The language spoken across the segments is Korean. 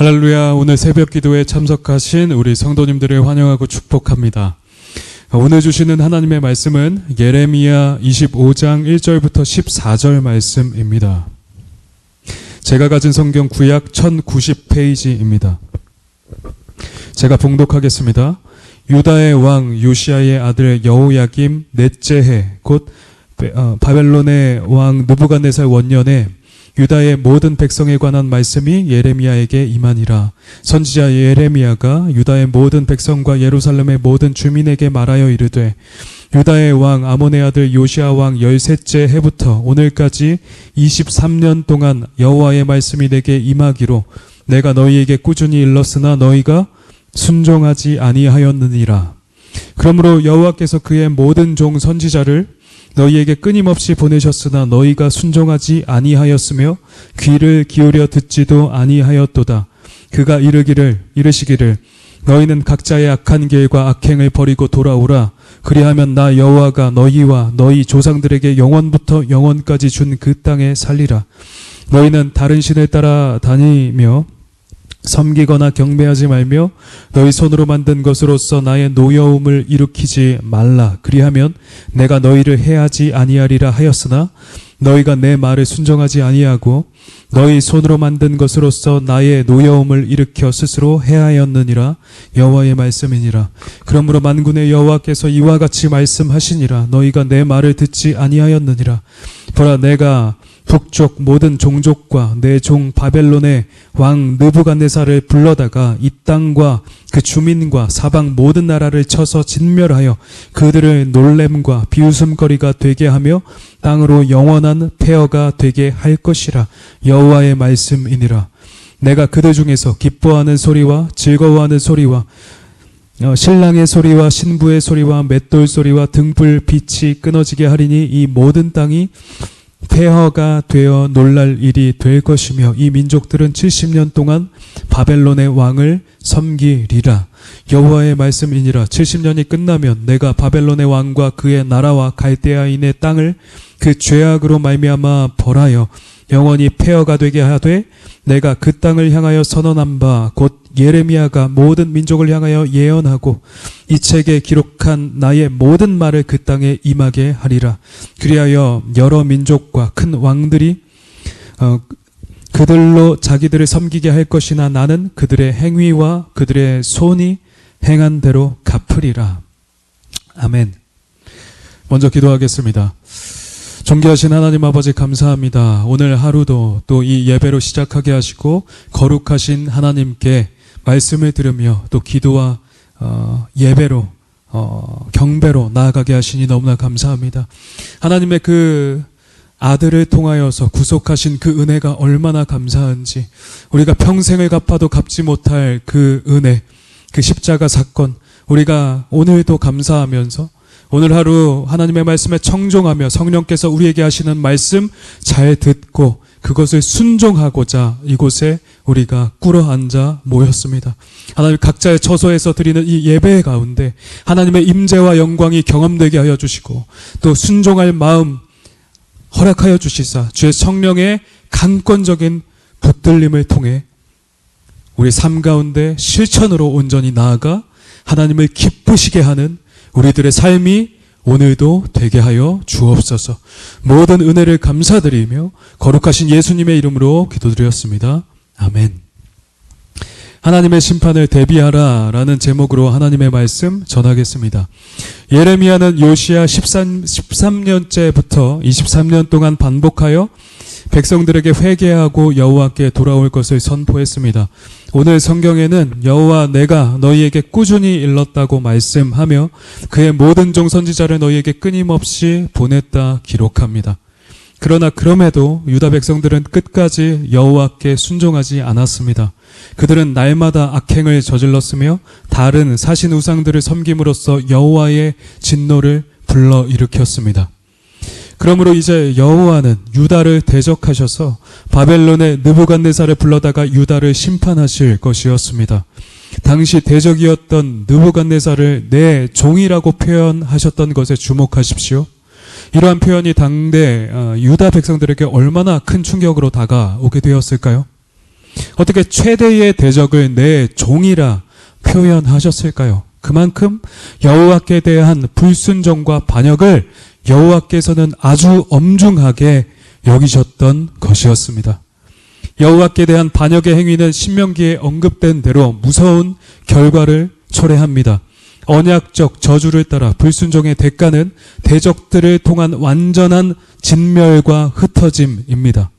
할렐루야. 오늘 새벽 기도에 참석하신 우리 성도님들을 환영하고 축복합니다. 오늘 주시는 하나님의 말씀은 예레미야 25장 1절부터 14절 말씀입니다. 제가 가진 성경 구약 1090페이지입니다. 제가 봉독하겠습니다. 유다의 왕 요시야의 아들 여호야김 넷째 해 곧 바벨론의 왕 느부갓네살 원년에 유다의 모든 백성에 관한 말씀이 예레미야에게 임하니라. 선지자 예레미야가 유다의 모든 백성과 예루살렘의 모든 주민에게 말하여 이르되, 유다의 왕 아몬의 아들 요시야 왕 13째 해부터 오늘까지 23년 동안 여호와의 말씀이 내게 임하기로 내가 너희에게 꾸준히 일렀으나 너희가 순종하지 아니하였느니라. 그러므로 여호와께서 그의 모든 종 선지자를 너희에게 끊임없이 보내셨으나 너희가 순종하지 아니하였으며 귀를 기울여 듣지도 아니하였도다. 그가 이르시기를 너희는 각자의 악한 길과 악행을 버리고 돌아오라. 그리하면 나 여호와가 너희와 너희 조상들에게 영원부터 영원까지 준 그 땅에 살리라. 너희는 다른 신을 따라 다니며 섬기거나 경배하지 말며 너희 손으로 만든 것으로서 나의 노여움을 일으키지 말라. 그리하면 내가 너희를 해하지 아니하리라 하였으나 너희가 내 말을 순종하지 아니하고 너희 손으로 만든 것으로서 나의 노여움을 일으켜 스스로 해하였느니라. 여호와의 말씀이니라. 그러므로 만군의 여호와께서 이와 같이 말씀하시니라. 너희가 내 말을 듣지 아니하였느니라. 보라, 내가 북쪽 모든 종족과 내 종 바벨론의 왕 느부갓네살을 불러다가 이 땅과 그 주민과 사방 모든 나라를 쳐서 진멸하여 그들을 놀램과 비웃음거리가 되게 하며 땅으로 영원한 폐허가 되게 할 것이라. 여호와의 말씀이니라. 내가 그들 중에서 기뻐하는 소리와 즐거워하는 소리와 신랑의 소리와 신부의 소리와 맷돌 소리와 등불 빛이 끊어지게 하리니 이 모든 땅이 폐허가 되어 놀랄 일이 될 것이며 이 민족들은 70년 동안 바벨론의 왕을 섬기리라. 여호와의 말씀이니라. 70년이 끝나면 내가 바벨론의 왕과 그의 나라와 갈대아인의 땅을 그 죄악으로 말미암아 벌하여 영원히 폐허가 되게 하되 내가 그 땅을 향하여 선언한 바 곧 예레미야가 모든 민족을 향하여 예언하고 이 책에 기록한 나의 모든 말을 그 땅에 임하게 하리라. 그리하여 여러 민족과 큰 왕들이 그들로 자기들을 섬기게 할 것이나 나는 그들의 행위와 그들의 손이 행한 대로 갚으리라. 아멘. 먼저 기도하겠습니다. 존귀하신 하나님 아버지, 감사합니다. 오늘 하루도 또 이 예배로 시작하게 하시고 거룩하신 하나님께 말씀을 들으며 또 기도와 예배로 경배로 나아가게 하시니 너무나 감사합니다. 하나님의 그 아들을 통하여서 구속하신 그 은혜가 얼마나 감사한지, 우리가 평생을 갚아도 갚지 못할 그 은혜, 그 십자가 사건, 우리가 오늘도 감사하면서 오늘 하루 하나님의 말씀에 청종하며 성령께서 우리에게 하시는 말씀 잘 듣고 그것을 순종하고자 이곳에 우리가 꿇어앉아 모였습니다. 하나님, 각자의 처소에서 드리는 이 예배 가운데 하나님의 임재와 영광이 경험되게 하여 주시고 또 순종할 마음 허락하여 주시사 주의 성령의 강권적인 붙들림을 통해 우리 삶 가운데 실천으로 온전히 나아가 하나님을 기쁘시게 하는 우리들의 삶이 오늘도 되게 하여 주옵소서. 모든 은혜를 감사드리며 거룩하신 예수님의 이름으로 기도드렸습니다. 아멘. 하나님의 심판을 대비하라 라는 제목으로 하나님의 말씀 전하겠습니다. 예레미야는 요시야 13년째부터 23년 동안 반복하여 백성들에게 회개하고 여호와께 돌아올 것을 선포했습니다. 오늘 성경에는 여호와 내가 너희에게 꾸준히 일렀다고 말씀하며 그의 모든 종 선지자를 너희에게 끊임없이 보냈다 기록합니다. 그러나 그럼에도 유다 백성들은 끝까지 여호와께 순종하지 않았습니다. 그들은 날마다 악행을 저질렀으며 다른 사신 우상들을 섬김으로써 여호와의 진노를 불러일으켰습니다. 그러므로 이제 여호와는 유다를 대적하셔서 바벨론의 느부갓네살을 불러다가 유다를 심판하실 것이었습니다. 당시 대적이었던 느부갓네살을 내 종이라고 표현하셨던 것에 주목하십시오. 이러한 표현이 당대 유다 백성들에게 얼마나 큰 충격으로 다가오게 되었을까요? 어떻게 최대의 대적을 내 종이라 표현하셨을까요? 그만큼 여호와께 대한 불순종과 반역을 여호와께서는 아주 엄중하게 여기셨던 것이었습니다. 여호와께 대한 반역의 행위는 신명기에 언급된 대로 무서운 결과를 초래합니다. 언약적 저주를 따라 불순종의 대가는 대적들을 통한 완전한 진멸과 흩어짐입니다.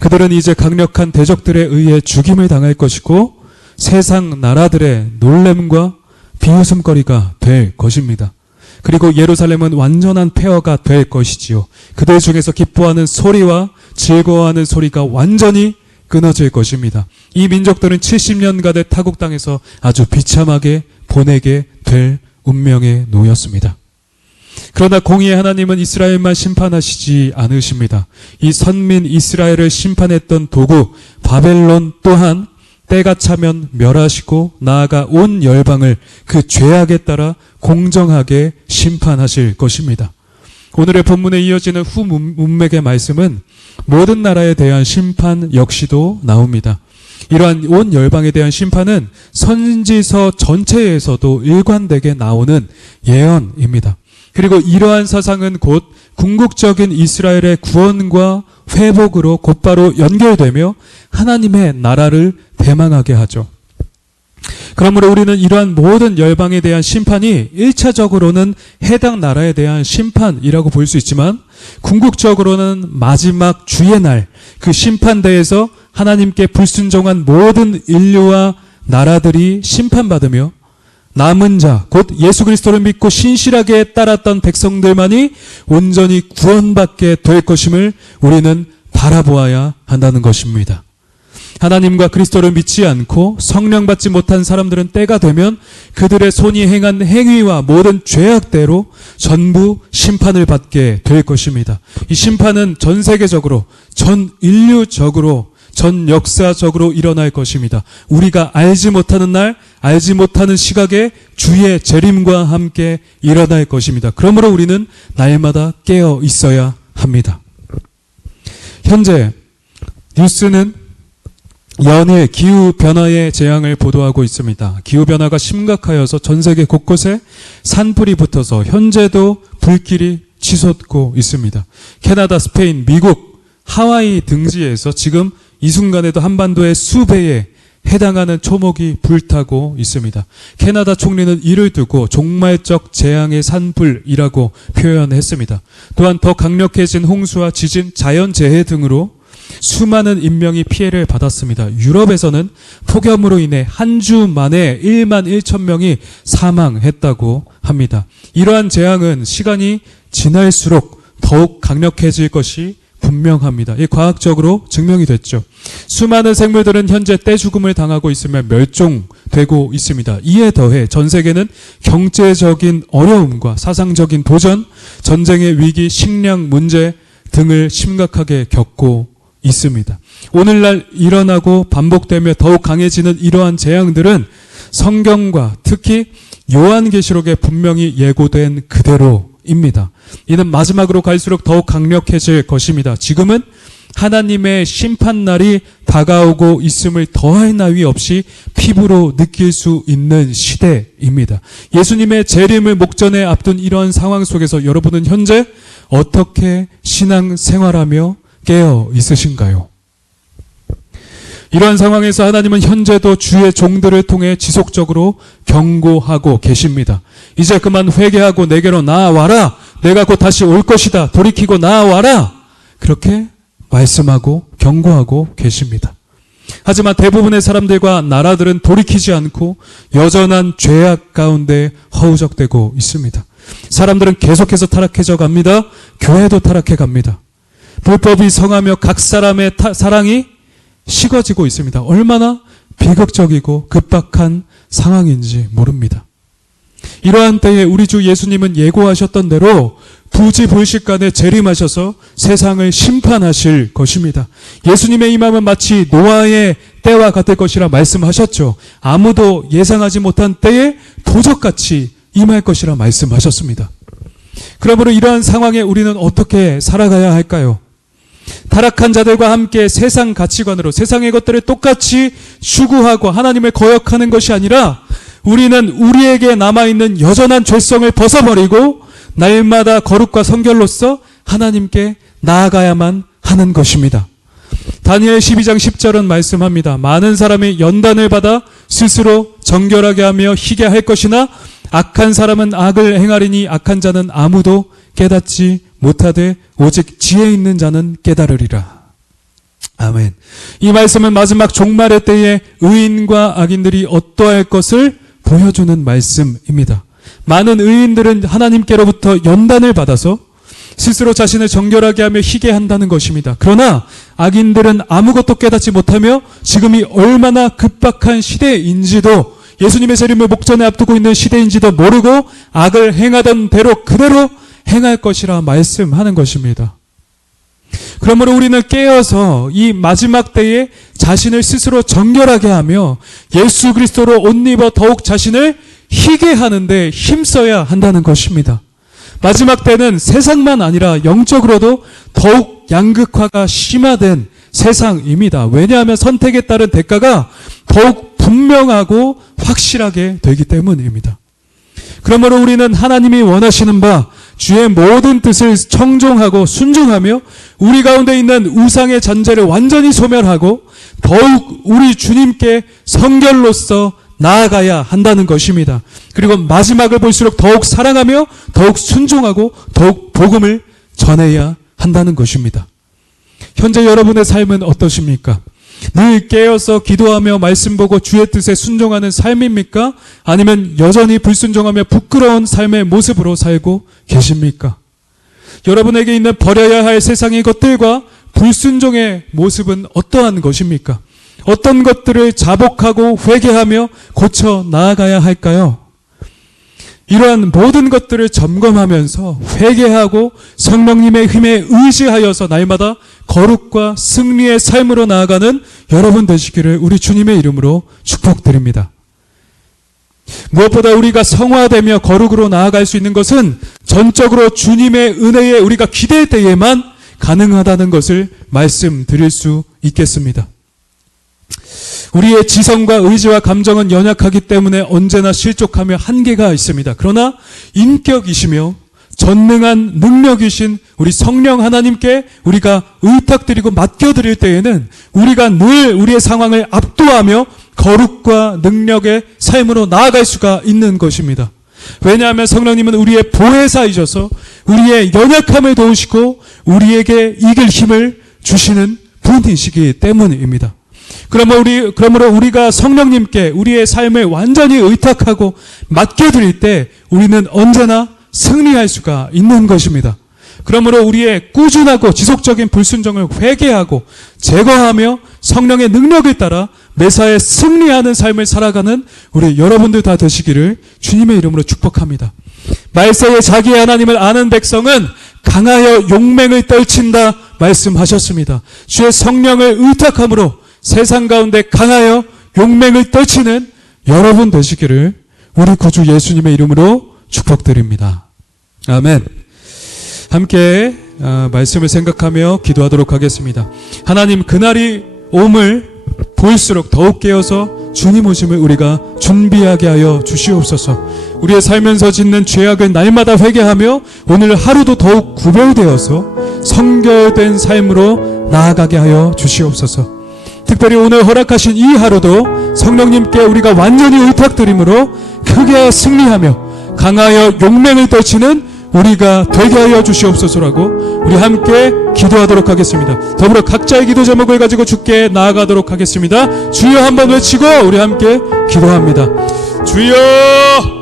그들은 이제 강력한 대적들에 의해 죽임을 당할 것이고 세상 나라들의 놀램과 비웃음거리가 될 것입니다. 그리고 예루살렘은 완전한 폐허가 될 것이지요. 그들 중에서 기뻐하는 소리와 즐거워하는 소리가 완전히 끊어질 것입니다. 이 민족들은 70년간의 타국 땅에서 아주 비참하게 보내게 될 운명에 놓였습니다. 그러나 공의의 하나님은 이스라엘만 심판하시지 않으십니다. 이 선민 이스라엘을 심판했던 도구 바벨론 또한 때가 차면 멸하시고 나아가 온 열방을 그 죄악에 따라 공정하게 심판하실 것입니다. 오늘의 본문에 이어지는 후 문맥의 말씀은 모든 나라에 대한 심판 역시도 나옵니다. 이러한 온 열방에 대한 심판은 선지서 전체에서도 일관되게 나오는 예언입니다. 그리고 이러한 사상은 곧 궁극적인 이스라엘의 구원과 회복으로 곧바로 연결되며 하나님의 나라를 대망하게 하죠. 그러므로 우리는 이러한 모든 열방에 대한 심판이 1차적으로는 해당 나라에 대한 심판이라고 볼 수 있지만 궁극적으로는 마지막 주의 날 그 심판대에서 하나님께 불순종한 모든 인류와 나라들이 심판받으며 남은 자, 곧 예수 그리스도를 믿고 신실하게 따랐던 백성들만이 온전히 구원받게 될 것임을 우리는 바라보아야 한다는 것입니다. 하나님과 그리스도를 믿지 않고 성령 받지 못한 사람들은 때가 되면 그들의 손이 행한 행위와 모든 죄악대로 전부 심판을 받게 될 것입니다. 이 심판은 전 세계적으로, 전 인류적으로, 전 역사적으로 일어날 것입니다. 우리가 알지 못하는 날, 알지 못하는 시각에 주의 재림과 함께 일어날 것입니다. 그러므로 우리는 날마다 깨어 있어야 합니다. 현재 뉴스는 연일 기후변화의 재앙을 보도하고 있습니다. 기후변화가 심각하여서 전 세계 곳곳에 산불이 붙어서 현재도 불길이 치솟고 있습니다. 캐나다, 스페인, 미국, 하와이 등지에서 지금 이 순간에도 한반도의 수배에 해당하는 초목이 불타고 있습니다. 캐나다 총리는 이를 두고 종말적 재앙의 산불이라고 표현했습니다. 또한 더 강력해진 홍수와 지진, 자연재해 등으로 수많은 인명이 피해를 받았습니다. 유럽에서는 폭염으로 인해 한 주 만에 1만 1천 명이 사망했다고 합니다. 이러한 재앙은 시간이 지날수록 더욱 강력해질 것이 분명합니다. 이 과학적으로 증명이 됐죠. 수많은 생물들은 현재 떼죽음을 당하고 있으며 멸종되고 있습니다. 이에 더해 전 세계는 경제적인 어려움과 사상적인 도전, 전쟁의 위기, 식량 문제 등을 심각하게 겪고 있습니다. 오늘날 일어나고 반복되며 더욱 강해지는 이러한 재앙들은 성경과 특히 요한계시록에 분명히 예고된 그대로입니다. 이는 마지막으로 갈수록 더욱 강력해질 것입니다. 지금은 하나님의 심판날이 다가오고 있음을 더할 나위 없이 피부로 느낄 수 있는 시대입니다. 예수님의 재림을 목전에 앞둔 이러한 상황 속에서 여러분은 현재 어떻게 신앙생활하며 깨어 있으신가요? 이러한 상황에서 하나님은 현재도 주의 종들을 통해 지속적으로 경고하고 계십니다. 이제 그만 회개하고 내게로 나아와라. 내가 곧 다시 올 것이다. 돌이키고 나아와라. 그렇게 말씀하고 경고하고 계십니다. 하지만 대부분의 사람들과 나라들은 돌이키지 않고 여전한 죄악 가운데 허우적대고 있습니다. 사람들은 계속해서 타락해져 갑니다. 교회도 타락해 갑니다. 불법이 성하며 각 사람의 사랑이 식어지고 있습니다. 얼마나 비극적이고 급박한 상황인지 모릅니다. 이러한 때에 우리 주 예수님은 예고하셨던 대로 부지불식간에 재림하셔서 세상을 심판하실 것입니다. 예수님의 임함은 마치 노아의 때와 같을 것이라 말씀하셨죠. 아무도 예상하지 못한 때에 도적같이 임할 것이라 말씀하셨습니다. 그러므로 이러한 상황에 우리는 어떻게 살아가야 할까요? 타락한 자들과 함께 세상 가치관으로 세상의 것들을 똑같이 추구하고 하나님을 거역하는 것이 아니라 우리는 우리에게 남아있는 여전한 죄성을 벗어버리고 날마다 거룩과 성결로서 하나님께 나아가야만 하는 것입니다. 다니엘 12장 10절은 말씀합니다. 많은 사람이 연단을 받아 스스로 정결하게 하며 희게 할 것이나 악한 사람은 악을 행하리니 악한 자는 아무도 깨닫지 못하되 오직 지혜 있는 자는 깨달으리라. 아멘. 이 말씀은 마지막 종말의 때에 의인과 악인들이 어떠할 것을 보여주는 말씀입니다. 많은 의인들은 하나님께로부터 연단을 받아서 스스로 자신을 정결하게 하며 희게 한다는 것입니다. 그러나 악인들은 아무것도 깨닫지 못하며 지금이 얼마나 급박한 시대인지도, 예수님의 재림을 목전에 앞두고 있는 시대인지도 모르고 악을 행하던 대로 그대로 행할 것이라 말씀하는 것입니다. 그러므로 우리는 깨어서 이 마지막 때에 자신을 스스로 정결하게 하며 예수 그리스도로 옷 입어 더욱 자신을 희게 하는데 힘써야 한다는 것입니다. 마지막 때는 세상만 아니라 영적으로도 더욱 양극화가 심화된 세상입니다. 왜냐하면 선택에 따른 대가가 더욱 분명하고 확실하게 되기 때문입니다. 그러므로 우리는 하나님이 원하시는 바 주의 모든 뜻을 청종하고 순종하며 우리 가운데 있는 우상의 잔재를 완전히 소멸하고 더욱 우리 주님께 성결로서 나아가야 한다는 것입니다. 그리고 마지막을 볼수록 더욱 사랑하며 더욱 순종하고 더욱 복음을 전해야 한다는 것입니다. 현재 여러분의 삶은 어떠십니까? 늘 깨어서 기도하며 말씀 보고 주의 뜻에 순종하는 삶입니까? 아니면 여전히 불순종하며 부끄러운 삶의 모습으로 살고 계십니까? 여러분에게 있는 버려야 할 세상의 것들과 불순종의 모습은 어떠한 것입니까? 어떤 것들을 자복하고 회개하며 고쳐 나아가야 할까요? 이러한 모든 것들을 점검하면서 회개하고 성령님의 힘에 의지하여서 날마다 거룩과 승리의 삶으로 나아가는 여러분 되시기를 우리 주님의 이름으로 축복드립니다. 무엇보다 우리가 성화되며 거룩으로 나아갈 수 있는 것은 전적으로 주님의 은혜에 우리가 기댈 때에만 가능하다는 것을 말씀드릴 수 있겠습니다. 우리의 지성과 의지와 감정은 연약하기 때문에 언제나 실족하며 한계가 있습니다. 그러나 인격이시며 전능한 능력이신 우리 성령 하나님께 우리가 의탁드리고 맡겨드릴 때에는 우리가 늘 우리의 상황을 압도하며 거룩과 능력의 삶으로 나아갈 수가 있는 것입니다. 왜냐하면 성령님은 우리의 보혜사이셔서 우리의 연약함을 도우시고 우리에게 이길 힘을 주시는 분이시기 때문입니다. 그러므로 우리가 성령님께 우리의 삶을 완전히 의탁하고 맡겨드릴 때 우리는 언제나 승리할 수가 있는 것입니다. 그러므로 우리의 꾸준하고 지속적인 불순종을 회개하고 제거하며 성령의 능력을 따라 매사에 승리하는 삶을 살아가는 우리 여러분들 다 되시기를 주님의 이름으로 축복합니다. 말세에 자기의 하나님을 아는 백성은 강하여 용맹을 떨친다 말씀하셨습니다. 주의 성령을 의탁함으로 세상 가운데 강하여 용맹을 떨치는 여러분 되시기를 우리 구주 예수님의 이름으로 축복드립니다. 아멘. 함께 말씀을 생각하며 기도하도록 하겠습니다. 하나님, 그날이 옴을 볼수록 더욱 깨어서 주님 오심을 우리가 준비하게 하여 주시옵소서. 우리의 살면서 짓는 죄악을 날마다 회개하며 오늘 하루도 더욱 구별되어서 성결된 삶으로 나아가게 하여 주시옵소서. 특별히 오늘 허락하신 이 하루도 성령님께 우리가 완전히 의탁드림으로 크게 승리하며 강하여 용맹을 떨치는 우리가 되게 하여 주시옵소서라고 우리 함께 기도하도록 하겠습니다. 더불어 각자의 기도 제목을 가지고 주께 나아가도록 하겠습니다. 주여 한번 외치고 우리 함께 기도합니다. 주여!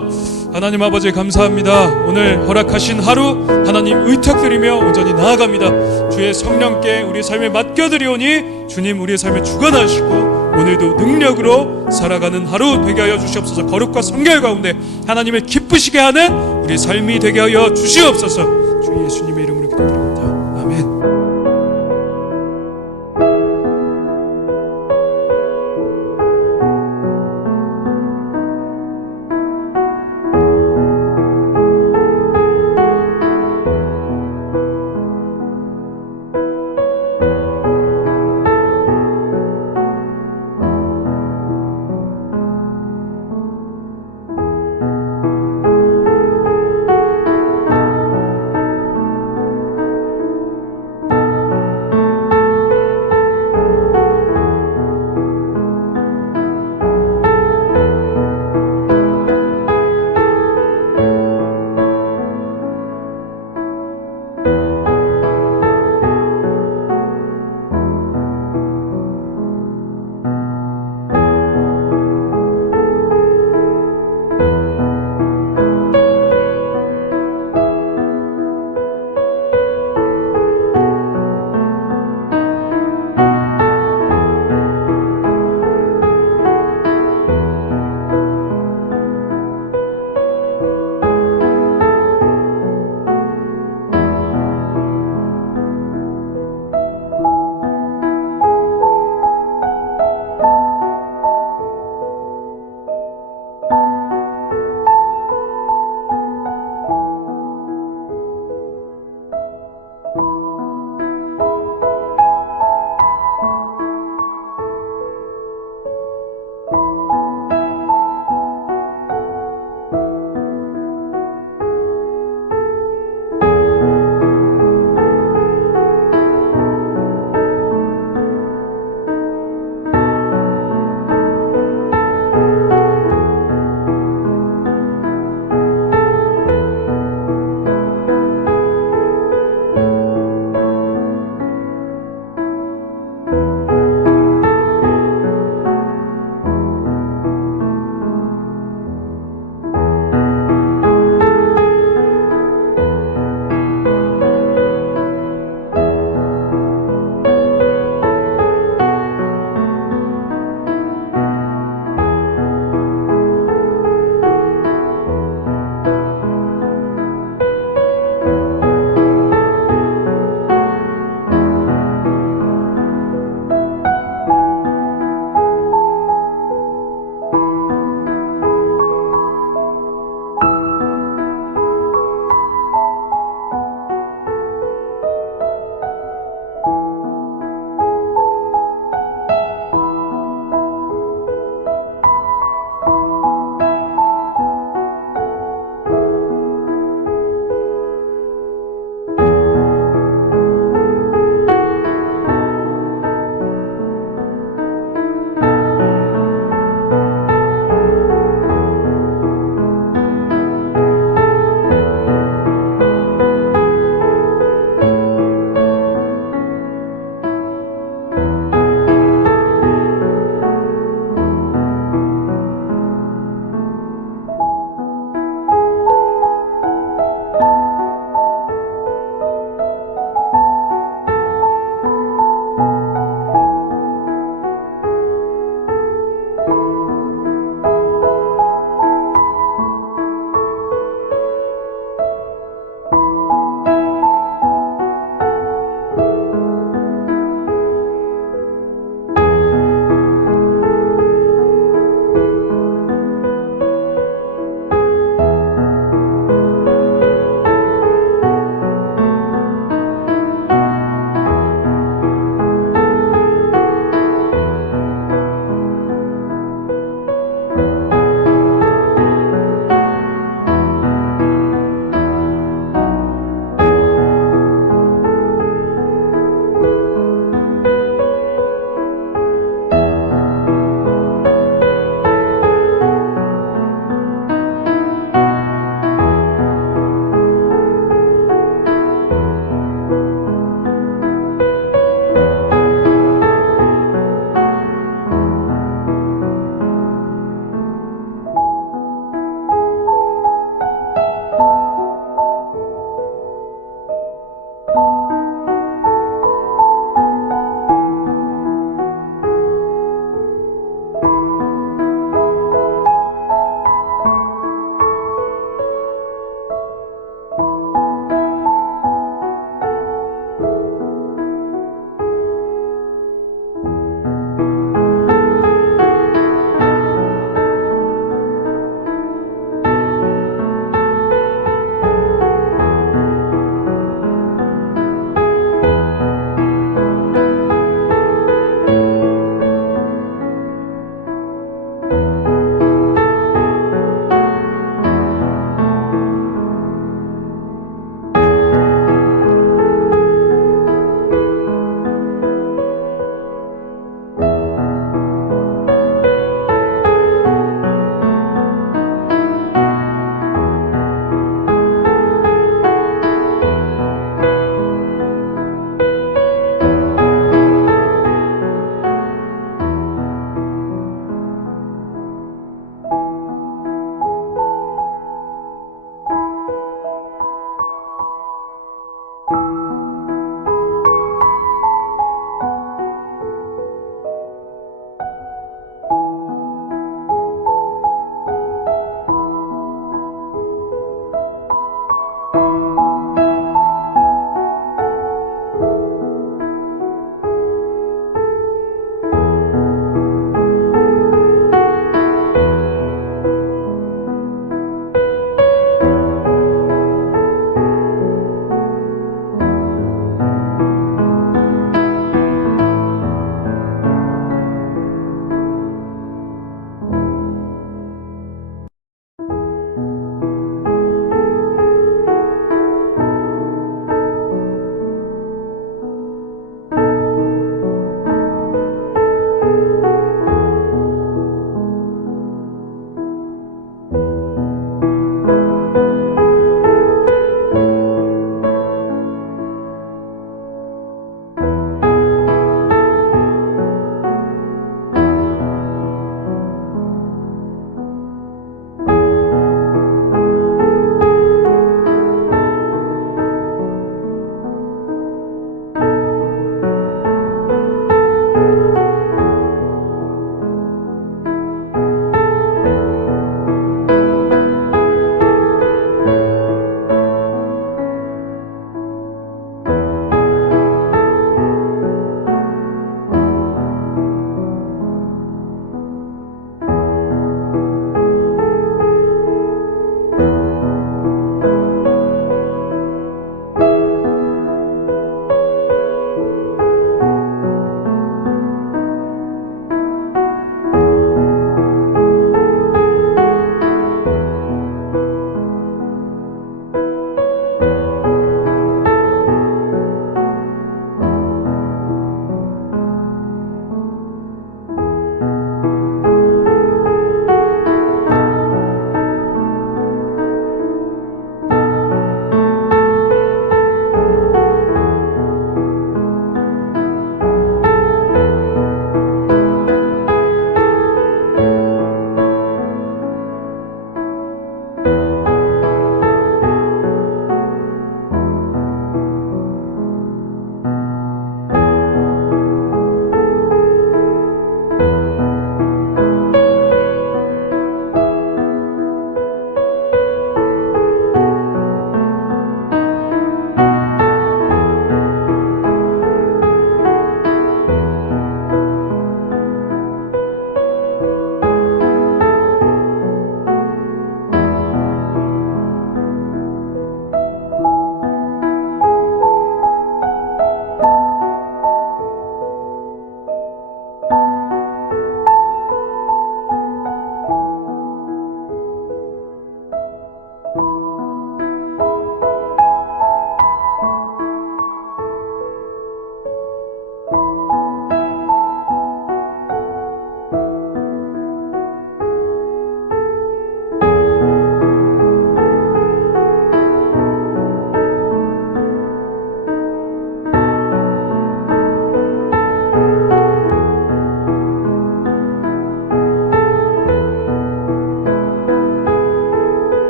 하나님 아버지 감사합니다. 오늘 허락하신 하루 하나님 의탁드리며 온전히 나아갑니다. 주의 성령께 우리 삶을 맡겨드리오니 주님 우리의 삶에 주관하시고 오늘도 능력으로 살아가는 하루 되게 하여 주시옵소서. 거룩과 성결 가운데 하나님을 기쁘시게 하는 우리 삶이 되게 하여 주시옵소서. 주 예수님의 이름으로